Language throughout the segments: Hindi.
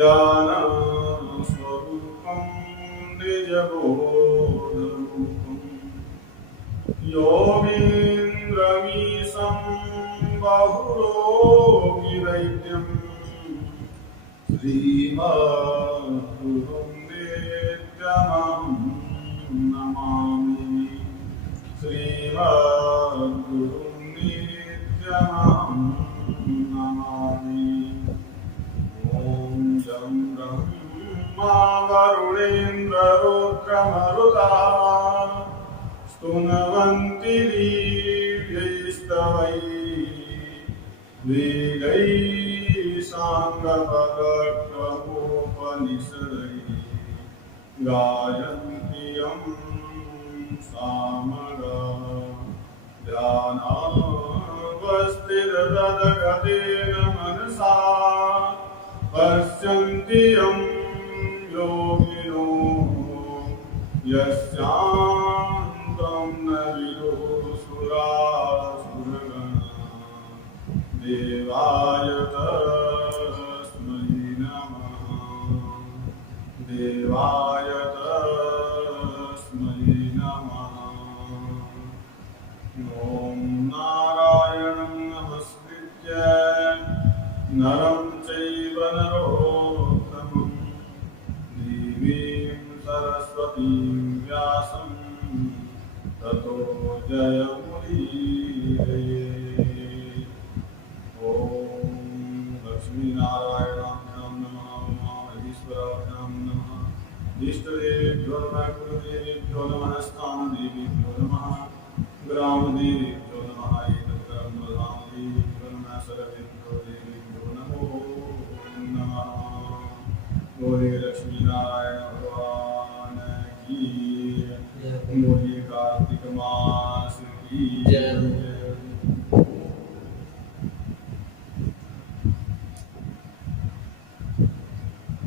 ज्ञानस्वरूपं निजबोधरूपं योगीन्द्रमीशं बहुरोगिदैत्यं श्रीमद्गुरुं नित्यमहं नमामि। श्रीमद्गुरुं नित्यमहं नमामि। ॐ जं ब्रह्मा वरुणेन्द्र रुद्रमरुतः स्तुवन्ति दिव्यैस्तवैः वेदैः साङ्गपदक्रमोपनिषदैः गायन्ति यं सामगा ध्यानावस्थिततद्गतेन मनसा पश्यन्ति यं योगिनो यस्यान्तं न विदुषुरासुरगणा। देवाय तस्मै नमः। देवाय तस्मै नमः। ॐ नारायणं नमस्कृत्य नरं चैव नरोत्तमं देवीं सरस्वतीं व्यासं ततो जयमुदीरये। ॐ लक्ष्मीनारायणाभ्यां नमः। ईश्वराभ्यां नमः। इष्टदेवेभ्यो नमः। गुरुदेवेभ्यो नमः। स्थानदेवेभ्यो नमः। ग्रामदेवेभ्यो नमः। एतत्कर्मधामदेवेभ्यो नमः। सर्वेभ्यो देवेभ्यो नमो नमः। बोले लक्ष्मी नारायण भगवान की बोले कार्तिक मास की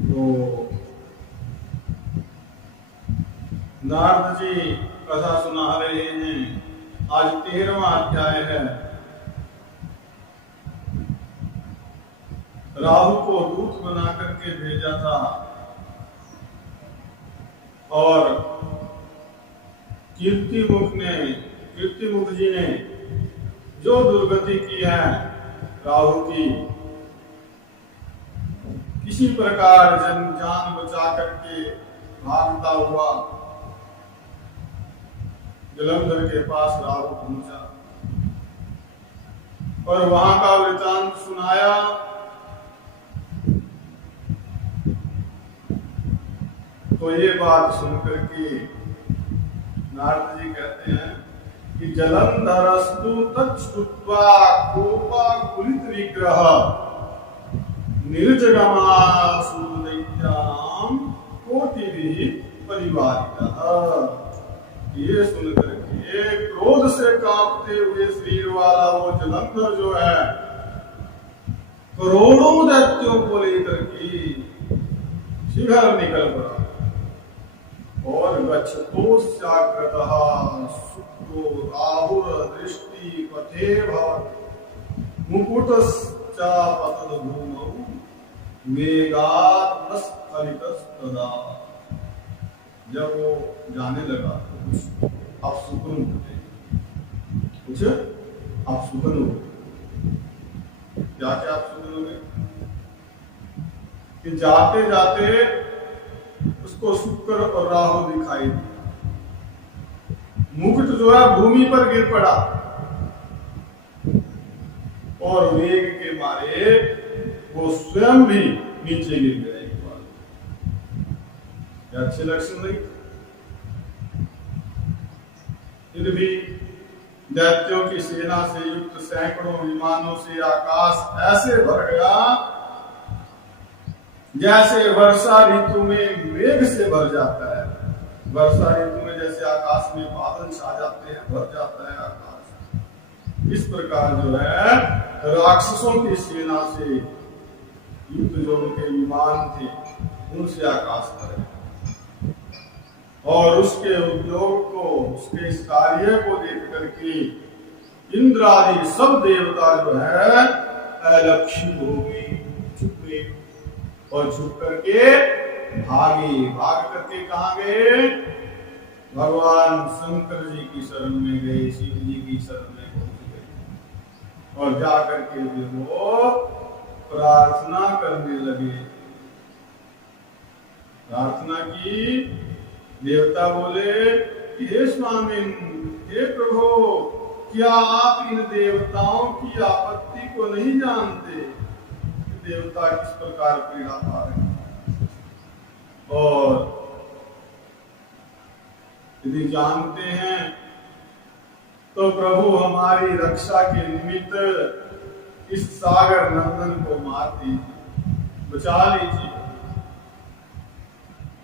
तो नारद जी कथा सुना रहे हैं। आज 13वां अध्याय है। राहु को दूत बना करके भेजा था और कीर्तिमुख जी ने जो दुर्गति की है राहु की, किसी प्रकार जान बचा करके भागता हुआ जलंधर के पास राहु पहुंचा और वहां का वृतांत सुनाया। तो ये बात सुनकर के नारद जी कहते हैं कि जलंधरस्तु तच्छ्रुत्वा कोपाकुलित विग्रह निर्जगमासु दैत्यानां कोटिभिः परिवारितः। ये सुनकर के क्रोध से कांपते हुए शरीर वाला वो जलंधर जो है करोड़ों दैत्यों को लेकर के शीघ्र निकल पड़ा और गच्छतोऽस्याग्रतः शुक्रो राहुर दृष्टि पथे भवत् मुकुटश्च पतद भूमौ मेघात्मस्खलितस्तदा। जब वो जाने लगा तो कुछ अपशकुन होते, कुछ अपशकुन हो। क्या क्या अपशकुन हो गए कि जाते जाते उसको शुक्र और राहु दिखाई दिया। मुकुट जो है भूमि पर गिर पड़ा और वेग के मारे वो स्वयं भी नीचे गिर गए। अच्छे लक्षण नहीं। फिर भी दैत्यों की सेना से युक्त सैकड़ों विमानों से आकाश ऐसे भर गया जैसे वर्षा ऋतु में मेघ से भर जाता है। वर्षा ऋतु में जैसे आकाश में बादल छा जाते हैं, भर जाता है आकाश, इस प्रकार जो है राक्षसों की सेना से युक्त जो उनके विमान थे उनसे आकाश भर गया। और उसके उद्योग को, उसके इस कार्य को देख करके इंद्र आदि सब देवता जो है अलक्षित हो गए, चुप गए और छुप करके भागे। भाग करके कहाँ गए? भगवान शंकर जी की शरण में गए, शिव जी की शरण में पहुंच गए और जाकर के वो प्रार्थना करने लगे। प्रार्थना की। देवता बोले, हे स्वामी, हे प्रभु, क्या आप इन देवताओं की आपत्ति को नहीं जानते? देवता किस प्रकार पीड़ा पा रहे हैं, और यदि जानते हैं तो प्रभु हमारी रक्षा के निमित्त इस सागर नंदन को मार दीजिए, बचा लीजिए।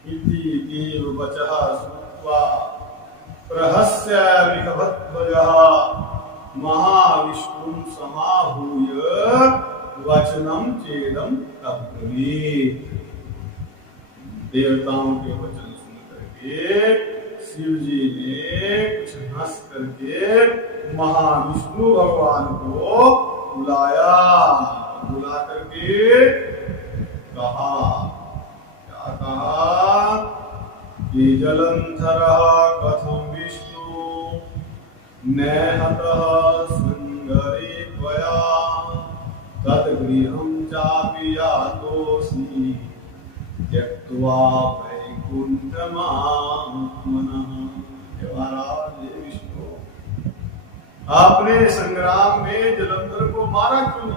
इति देव वचः श्रुत्वा प्रहस्य विकभद्वयः महाविष्णुं समाहूय वचनं चेदं तब्रवीत्। देवताओं के वचन सुन करके शिव जी ने कुछ हंस करके महाविष्णु भगवान को बुलाया। बुला करके कहा, क्या कहा कि जलंधरः कथं विष्णु नैहतः संगरे त्वया तद्गृहं चापि यातोऽसि त्यक्त्वा वैकुण्ठमात्मनः। हे विष्णु, आपने संग्राम में जलंधर को मारा क्यों?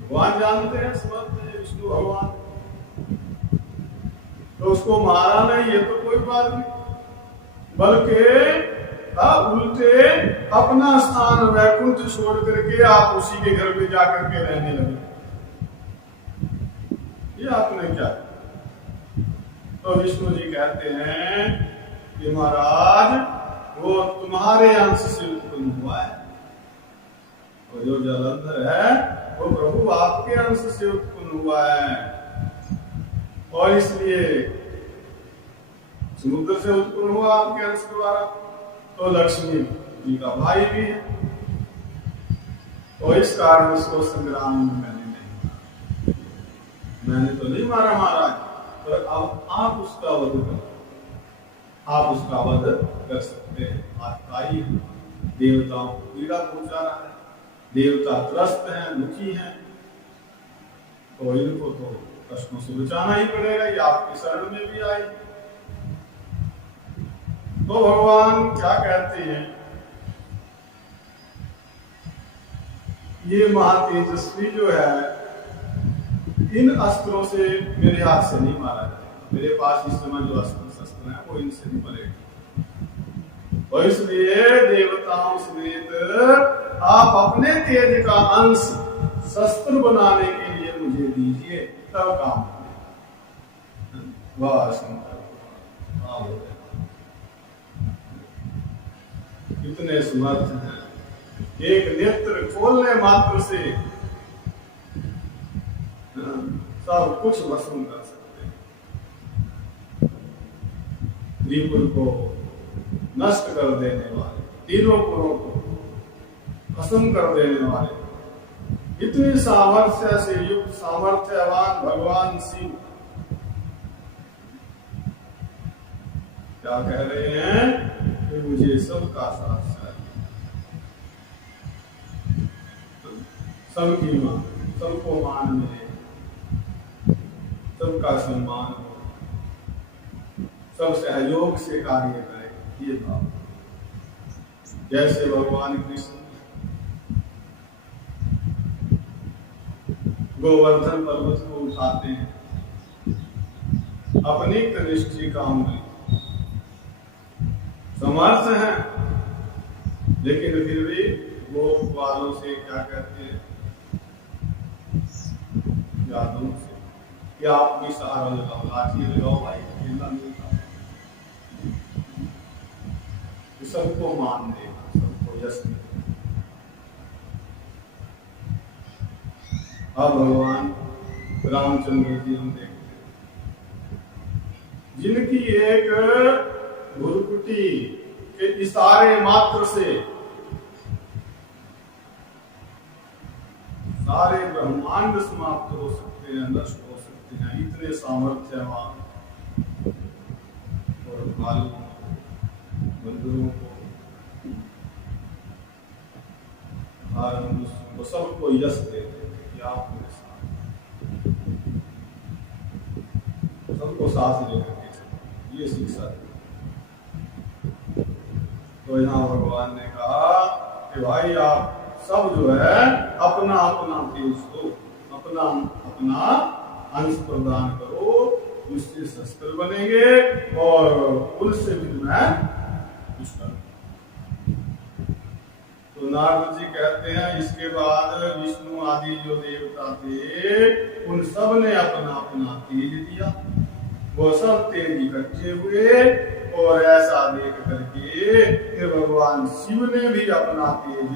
भगवान जानते हैं, समझते हैं विष्णु भगवान, तो उसको मारा नहीं, ये तो कोई बात नहीं, बल्कि उल्टे अपना स्थान वैकुंठ छोड़ करके आप उसी के घर में जाकर के रहने लगे। ये आपने क्या? तो विष्णु जी कहते हैं कि महाराज, वो तुम्हारे अंश से उत्पन्न हुआ है, और जो जलंधर है वो प्रभु आपके अंश से उत्पन्न हुआ है, और इसलिए समुद्र से उत्पन्न हुआ आपके अंश द्वारा, तो लक्ष्मी जी का भाई भी है, और इस कारण उसको संग्राम में मैंने तो नहीं मारा महाराज, पर अब आप उसका वध करो, आप उसका वध कर सकते हैं। आत्ताई देवताओं को पीड़ा पहुंचा रहा है, देवता त्रस्त हैं, दुखी हैं, तो इनको तो कष्टों से बचाना ही पड़ेगा। ये आपकी शरण में भी आई। तो भगवान क्या कहते हैं, ये महातेजस्वी जो है, इन अस्त्रों से मेरे हाथ से नहीं मारा जाएगा। मेरे पास इस समय जो अस्त्र शस्त्र है वो इनसे नहीं बनेगा, और इसलिए देवताओं समेत आप अपने तेज का अंश शस्त्र बनाने के लिए मुझे दीजिए, तब काम वाह शंकर, कितने समर्थ हैं। एक नेत्र खोलने मात्र से सब कुछ वसूल कर सकते हैं। त्रिपुर को नष्ट कर देने वाले, तीनों पुरों को भस्म कर देने वाले, इतनी सामर्थ्य से युक्त सामर्थ्यवान भगवान शिव क्या कह रहे हैं कि मुझे सबका साथ चाहिए, सबकी मान, सबको मान मिले, सबका सम्मान हो, सब सहयोग से कार्य करें, ये भाव। जैसे भगवान कृष्ण गोवर्धन पर्वत को उठाते हैं अपनी कनिष्ठिका में, समर्थ हैं, लेकिन फिर भी गोप वालों से क्या कहते हैं, यादों से कि आप भी सहारा लगाओ, लाठी लगाओ भाई, खेलना नहीं था। सबको मान देगा, सबको यश देगा। अब भगवान रामचंद्र जी हम देखते हैं, जिनकी एक भुरकुटी के इशारे मात्र से सारे ब्रह्मांड समाप्त हो सकते सकते हैं, नष्ट हो सकते हैं, इतने सामर्थ्यवान। और भालू बंदरों को, को सबको यश देते थे कि आप मेरे साथ, सबको साथ लेकर के चलो, ये शिक्षा दी। तो यहाँ भगवान ने कहा कि भाई आप सब जो है अपना अपना तेज दो, अपना अपना अंश प्रदान करो, उससे शस्त्र बनेंगे और उससे भी मैं कुछ करूं। तो नारद जी कहते हैं इसके बाद विष्णु आदि जो देवता थे उन सब ने अपना अपना तेज दिया, वो सब तेज इकट्ठे हुए और ऐसा देख करके फिर भगवान शिव ने भी अपना तेज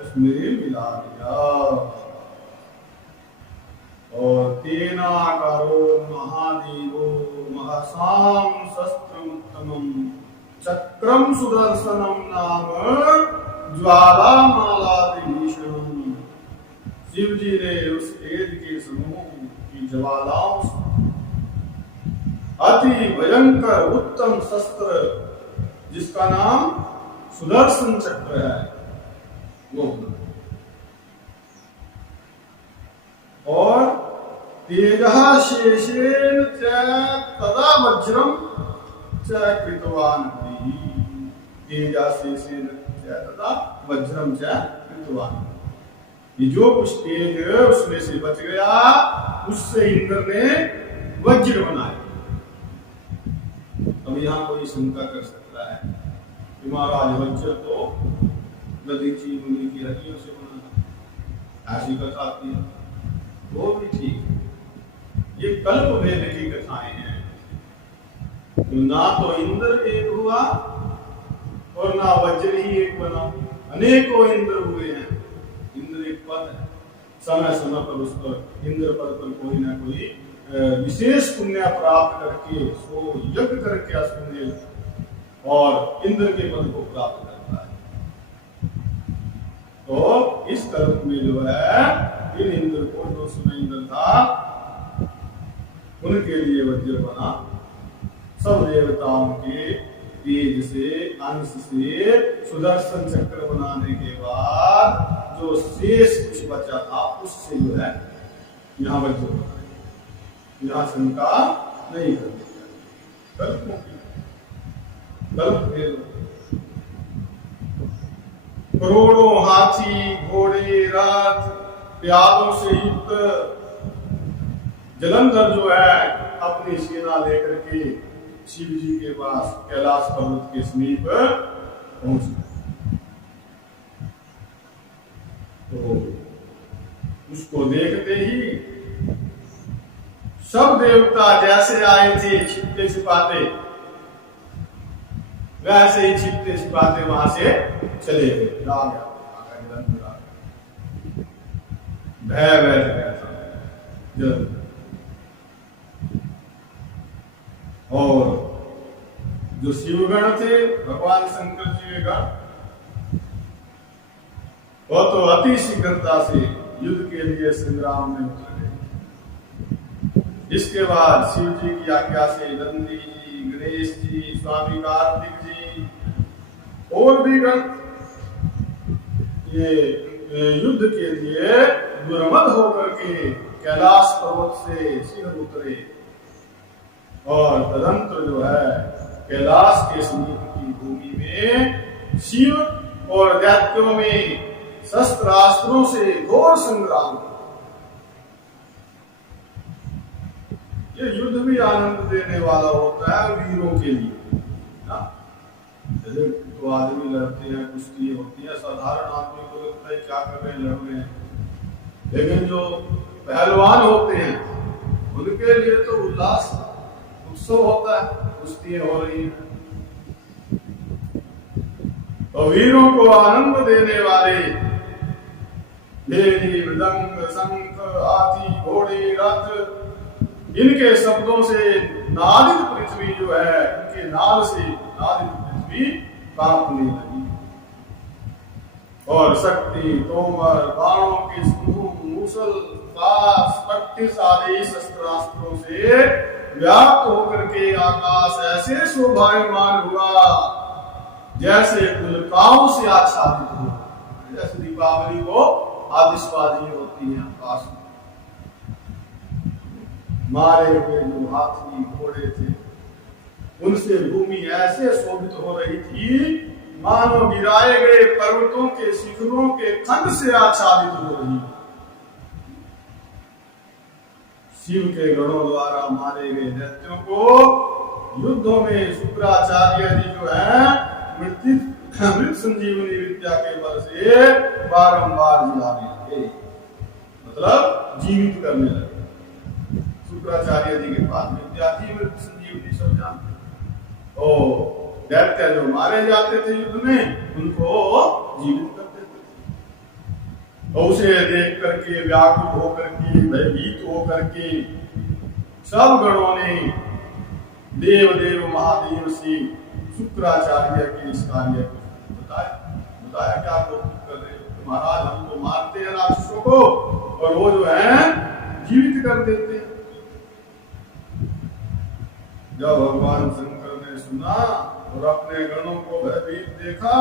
उसमें मिला दिया। और तेना करो महादेवो महसाम शस्त्रमुत्तमं चक्रम सुदर्शनम नाम ज्वाला मालादिभीषणम। शिव जी ने उस तेज के समूह की ज्वालाओं से अति भयंकर उत्तम शस्त्र जिसका नाम सुदर्शन चक्र है वो, और तेजः शेषेण च तदा वज्रम च कृतवान भी। तेजः शेषेण च तदा वज्रम च कृतवान। ये जो कुछ तेज उसमें से बच गया उससे इंद्र ने वज्र बनाया। अब यहाँ कोई शंका कर सकता है कि महाराज वज्र तो दधीची मुनि की हड्डियों से बना, ऐसी कथा आती है, वो भी ठीक है। ये कल्प भेद की कथाएं हैं। ना तो इंद्र एक हुआ और ना वज्र ही एक बना, अनेकों इंद्र हुए हैं। इंद्र एक पद है, समय समय पर उस पर इंद्र पद पर कोई ना कोई विशेष पुण्य प्राप्त करके सो यज्ञ करके अश्वमेध और इंद्र के पद को प्राप्त करता है। तो इस कल्प में जो है इन इंद्र को, जो समय इंद्र था उनके लिए वज्र बना। सब देवताओं के तेज से अंश से सुदर्शन चक्र बनाने के बाद जो शेष कुछ बचा था उससे जो है यहाँ वज्र बना। यहाँ शंका नहीं करनी चाहिए। कल्पों की कल्प भेद, करोड़ों हाथी घोड़े रथ प्यादों से युक्त जलंधर जो है अपनी सेना लेकर के शिव जी के पास कैलाश पर्वत के समीप पहुंच गए। तो उसको देखते ही सब देवता जैसे आए थे छिपते छिपाते, वैसे ही छिपते छिपाते वहां से चले गए। भय भय और जो शिवगण थे भगवान शंकर जी के गण, वो तो अति शीघ्रता से युद्ध के लिए संग्राम में उतर गए। इसके बाद शिव जी की आज्ञा से नंदी जी, गणेश जी, स्वामी कार्तिक जी और भी गण ये युद्ध के लिए दुर्मद होकर के कैलाश पर्वत से शीघ्र उतरे और तदंतर जो है कैलाश के समीप की भूमि में शिव और दैत्यों में शस्त्रास्त्रों से घोर संग्राम। ये युद्ध भी आनंद देने वाला होता है वीरों के लिए ना। जैसे तो आदमी लड़ते हैं, कुश्ती होती है, साधारण आदमी को लगता है क्या कर रहे हैं, लड़ रहे हैं, लेकिन जो पहलवान होते हैं उनके लिए तो उल्लास उत्सव होता है, कुश्तियां हो रही हैं। तो वीरों को आनंद देने वाले भेरी मृदंग शंख हाथी घोड़े रथ, इनके शब्दों से नादित पृथ्वी जो है, इनके नाद से नादित पृथ्वी कांपने लगी और शक्ति तोमर बाणों के समूह मूसल प्रकाश पट्टिस आदि शस्त्रास्त्रों से व्याप्त होकर के आकाश ऐसे शोभायमान हुआ जैसे पुलकाओं से आच्छादित हो। जैसे दीपावली को आतिशबाजी होती है आकाश में, मारे हुए जो हाथी घोड़े थे उनसे भूमि ऐसे शोभित हो रही थी मानो गिराए गए पर्वतों के शिखरों के खंड से आच्छादित हो रही। शिव के गणों द्वारा मारे गए दैत्यों को युद्धों में शुक्राचार्य जी जो है मृत संजीवनी विद्या के बल से बारंबार जिलाने लगे, मतलब जीवित करने लगे। शुक्राचार्य जी के पास विद्या थी मृत संजीवनी, सब जानते। दैत्य जो मारे जाते थे युद्ध में उनको जीवित कर देते थे। और उसे देख करके व्याकुल होकर के भयभीत होकर के सब गणों ने देव महादेव से शुक्राचार्य के इस कार्य को बताया क्या आप लोग कर रहे हो महाराज, हम तो मारते हैं राक्षसों को और वो जो है जीवित कर देते हैं। जब भगवान शंकर ने सुना और अपने गणों को भयभीत देखा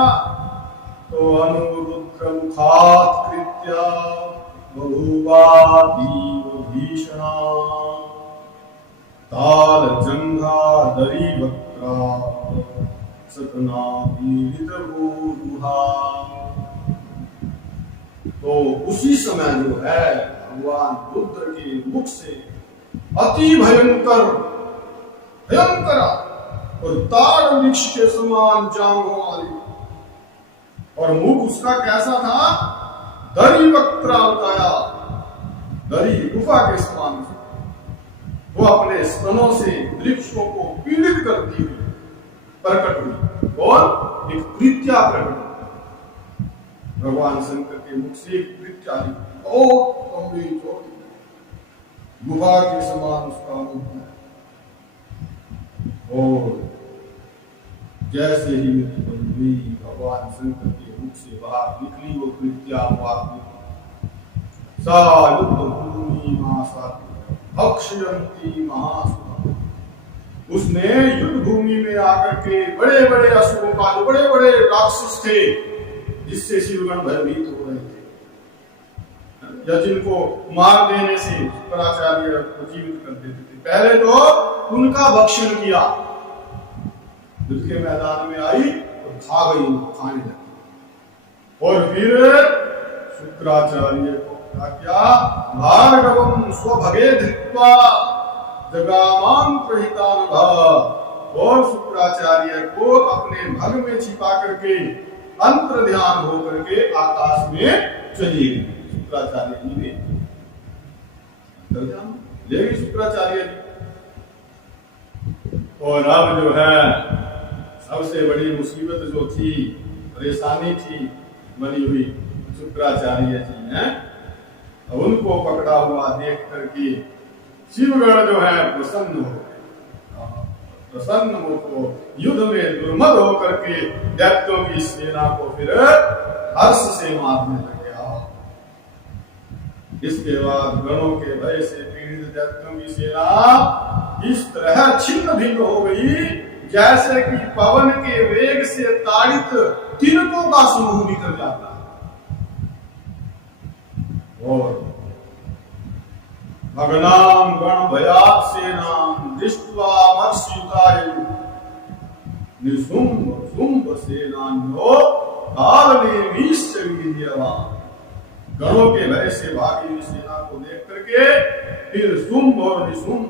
तो अनुरुद्र मुखात् कृत्या बहुवा दीव भीषणा ताल जंघा दरी वक्रा सतना पीड़ित भूहा। तो उसी समय जो है भगवान रुद्र के मुख से अति भयंकर और ताड़ वृक्ष के समान जांघों वाली, और मुख उसका कैसा था, दरी वक्त्रा बताया, दरी गुफा के समान। वो अपने स्तनों से वृक्षों को पीड़ित करती हुई प्रकट हुई और एक कृत्या प्रकट। भगवान शंकर के मुख से एक कृत्या बहुत लंबी चौड़ी गुफा के समान उसका मुख है। और जैसे ही हुई भगवान शंकर के मुख से बाहर निकली वो कृत्या भक्षयंती महासुरा। उसने युद्ध भूमि में आकर के बड़े बड़े असुरों का, जो बड़े बड़े राक्षस थे जिससे शिवगण भयभीत हो रहे थे या जिनको मार देने से शुक्राचार्य को जीवित कर देते थे, पहले तो उनका भक्षण किया। युद्ध के मैदान में आई और खा गई, खाने लगी। और फिर शुक्राचार्य को क्या भार्गवम स्वभगे धृत्वा जगामान प्रहितानुभा। और शुक्राचार्य को अपने भग में छिपा करके अंतर ध्यान हो करके आकाश में चली गई। शुक्राचार्य जी ने अंतर ध्यान ले गई शुक्राचार्य जी। और अब जो है सबसे बड़ी मुसीबत जो थी, परेशानी थी बनी हुई शुक्राचार्य जी हैं, अब उनको पकड़ा हुआ देख करके शिवगण जो है प्रसन्न हो गए। प्रसन्न हो युद्ध में दुर्मद होकर के दैत्यों की सेना को फिर हर्ष से मारने लगे। इसके बाद गणों के भय से पीड़ित दैत्यों की सेना इस तरह छिन्न भिन्न हो गई जैसे कि पवन के वेग से ताड़ित तिनकों का समूह निकल जाता है। और भगनाम गण भयात् सेनाम दृष्ट्वा मत्स्युतायु निशुम्भ शुम्भ सेनान्यो कालनेमीश्च वीर्यवान्। गणों के भय से भागी हुई सेना को देख करके फिर शुंभ और निशुंभ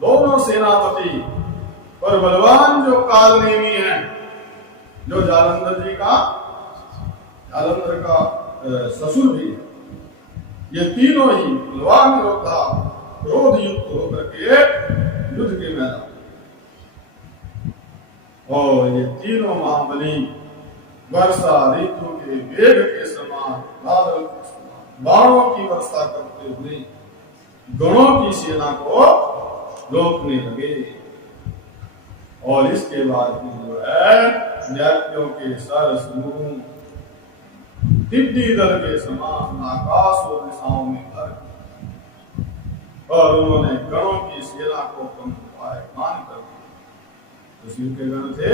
दोनों सेनापति और बलवान जो कालनेमी है, जो जालंधर का ससुर भी है, ये तीनों ही बलवान योद्धा क्रोध युक्त होकर के युद्ध के मैदान, और ये तीनों महाबली वर्षा ऋतु के वेग के समान, बादल के समान बाणों की वर्षा करते हुए गणों की सेना को रोकने लगे। और इसके बाद जो है दैत्यों के सर समूह टिड्डी दल के समान आकाश और दिशाओं में भर और उन्होंने गणों की सेना को कंपायमान कर दिया। तो शिव के गण थे,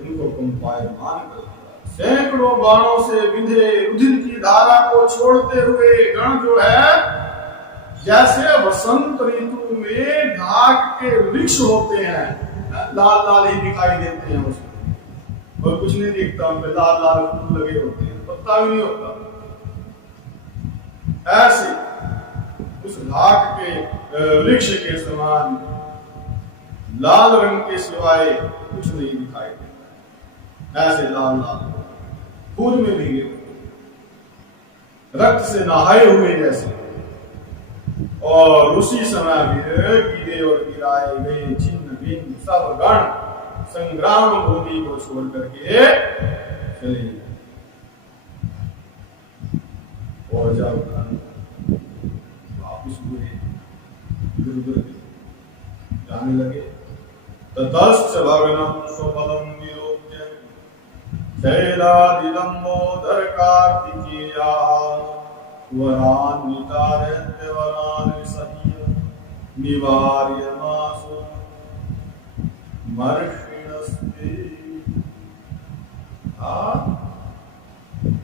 उनको कंपायमान कर दिया। सैकड़ों बाणों से विंधे रुधिर की धारा को छोड़ते हुए गण जो है जैसे वसंत ऋतु में ढाक के वृक्ष होते हैं, लाल लाल ही दिखाई देते हैं उसमें, और कुछ नहीं दिखता, उनपे लाल लाल फूल लगे होते हैं, पत्ता भी नहीं होता। ऐसे उस ढाक के वृक्ष के समान लाल रंग के सिवाय कुछ नहीं दिखाई देता। ऐसे लाल लाल फूल में भीगे रक्त से नहाए हुए जैसे। और उसी समय गिरे और गिराए गए छिन्न भिन्न सब गण संग्राम भूमि को छोड़ करके चले गए। और जब वापिस हुए जाने लगे, ततश्च भग्नं स्वपदं विलोक्य शैलादिलंबोदर कार्तिकेया वरान्वितारण्य वरान् सह्य निवार्यमासु मर्षिणस्ते।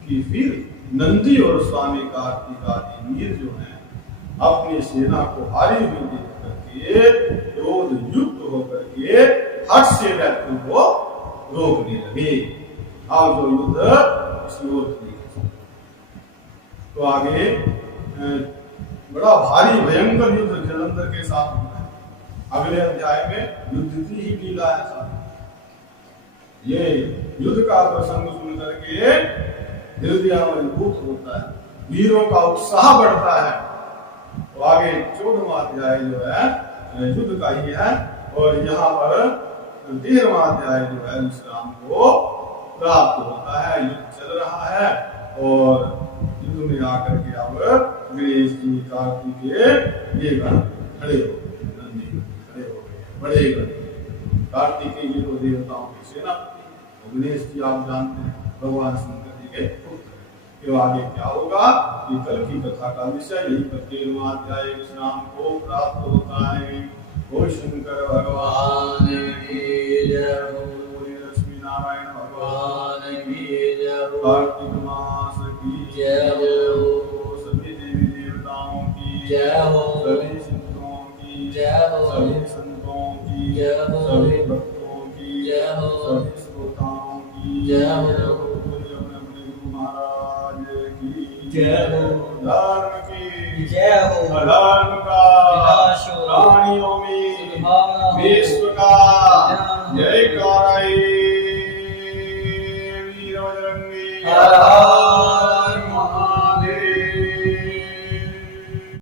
कि फिर नंदी और स्वामी कार्तिक आदि वीर जो हैं अपनी सेना को हारी हुई देख करके क्रोध युक्त होकर के हट से दैत्यों को रोकने लगे। अब जो युद्ध इसमें नहीं। तो आगे बड़ा भारी भयंकर युद्ध जलंधर के साथ होता है। अगले अध्याय में युद्ध की ही लीला है साथ। ये युद्ध का प्रसंग सुन करके हृदय मजबूत होता है, वीरों का उत्साह बढ़ता है। तो आगे 14वां अध्याय जो है युद्ध का ही है, और यहाँ पर 13वां अध्याय जो है विश्राम को प्राप्त होता है। युद्ध चल रहा है और युद्ध में आकर के अब गणेश जी कार्तिकेय ये गण खड़े हो गए, नंदी खड़े हो गए, बड़े गण। कार्तिकेय जी तो देवताओं की सेनापति, और गणेश जी आप जानते हैं भगवान शंकर जी के पुत्र। तो आगे क्या होगा ये कल की कथा का विषय। यही 13वां अध्याय विश्राम को प्राप्त होता है। ओ शंकर भगवान की जय हो, लक्ष्मी नारायण भगवान की जय हो, कार्तिक मास की जय हो, सभी देवी देवताओं की जय हो, सभी सिद्धों की जय हो, सभी संतों की जय हो, सभी भक्तों की जय हो, सभी श्रोताओं की जय हो, महाराज की जय हो, धर्म की जय हो, अधर्म का विनाश हो, प्राणियों में विश्व का